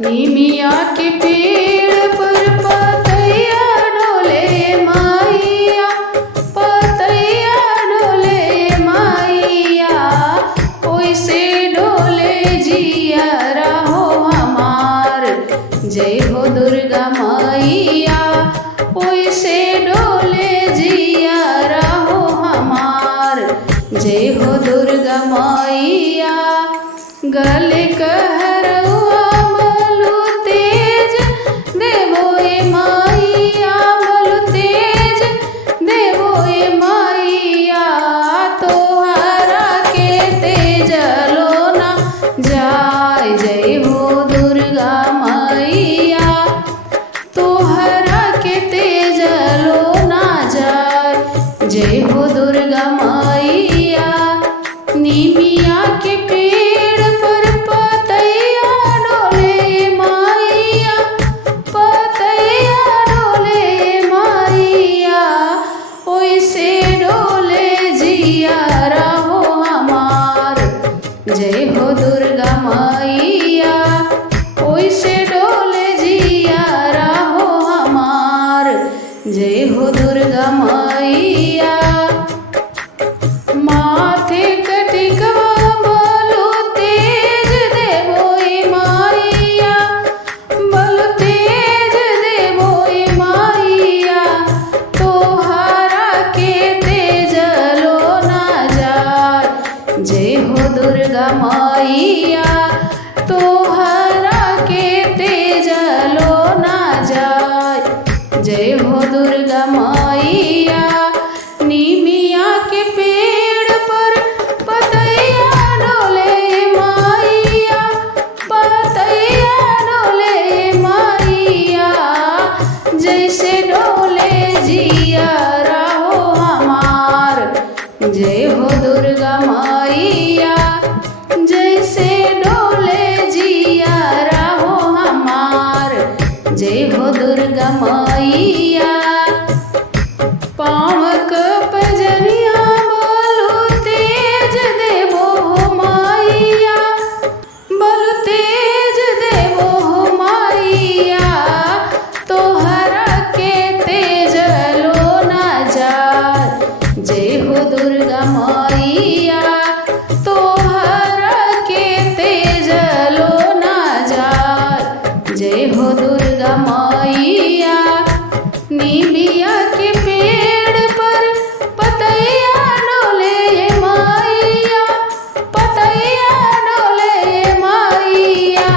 निमिया के पेड़ पर पतैया डोले माइया, पतैया डोले माइया, ओइसे डोले जियरा हो हमार। जय हो दुर्गा मैया, ओइसे डोले जियरा हो हमार। जय हो दुर्गा मैया। गले कहरवा बलु तेज देवो ए माइया, बलु तेज देवो ए माइया, तोहरा के तेज लो ना जाय। जय हो दुर्गा मैया, तोहरा के तेज लो ना जाय। जय हो दुर्गा मैया। निमिया के पेड़ पर पतैया डोले माइया, पतैया डोले माइया, ओइसे डोले जियरा हो हमार। जय हो दुर्गा मैया, ओइसे डोले जियरा हो हमार। जय हो दुर्गा मैया। माथे कटिकवा बलु तेज देवो ए माइया, बलु तेज देवो ए माइया, तोहरा के तेज लो ना जाय। जय हो दुर्गा मैया, तोहरा के तेज लो ना जाय। जय हो दुर्गा मैया। निमिया के पेड़ पर पतैया डोले माइया, पतैया डोले माइया, जैसे डोले जियरा हो हमार। जय हो दुर्गा मैया, जैसे डोले जियरा हो हमार। जय हो दुर्गा मैया। पावक पजनिया बलु तेज देवो हो माइया, बलु तेज देवो हो माइया, तोहरा के तेज लो ना जाय। जय हो दुर्गा मैया, तोहरा के तेज लो ना जाय। जय हो दुर्गा मैया। निमिया के पेड़ पर पतैया डोले माइया, पतैया डोले माइया,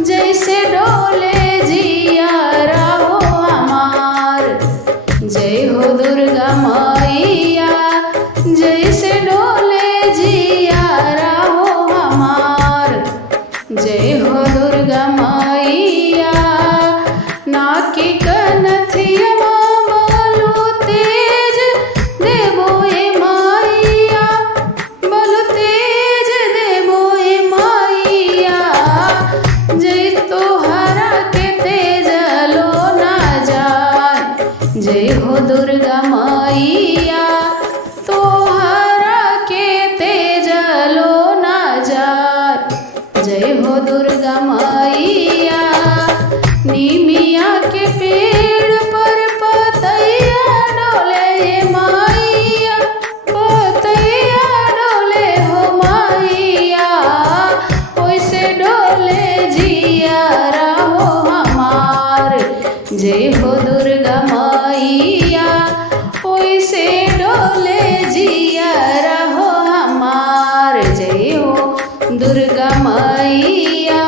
जैसे डोले जियरा हो हमार। जय हो दुर्गा मैया, जैसे डोले जियरा हो हमार। जय हो दुर्गा मैया। नाकी कनथिया बलु तेज देवो ए माइया, बलु तेज देवो ए माइया, जय तोहरा के तेज लो ना जाय। जय हो दुर्गा मैया, तोहरा के तेज लो ना जाय। जय हो दुर्गा मैया। निमिया के पेड़ पर पतैया डोले माइया, पतैया डोले हो माइया, ओइसे डोले जियरा हो हमार। जय हो दुर्गा मैया, ओइसे डोले जियरा हो हमार। जय हो दुर्गा मैया।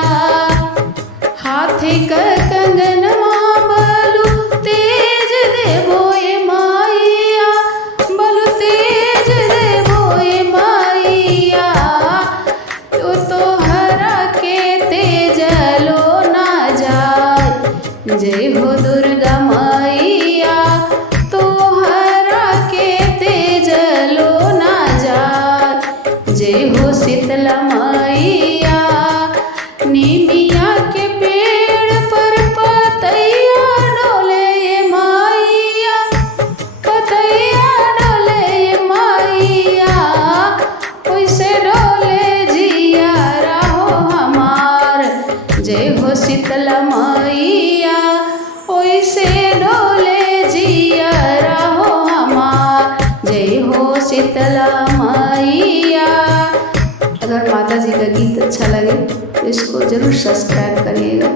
जय हो शीतला मैया ओइसे डोले जिया रहो हमार, जय हो शीतला मैया। अगर माता जी का गीत अच्छा लगे तो इसको ज़रूर सब्सक्राइब करिएगा।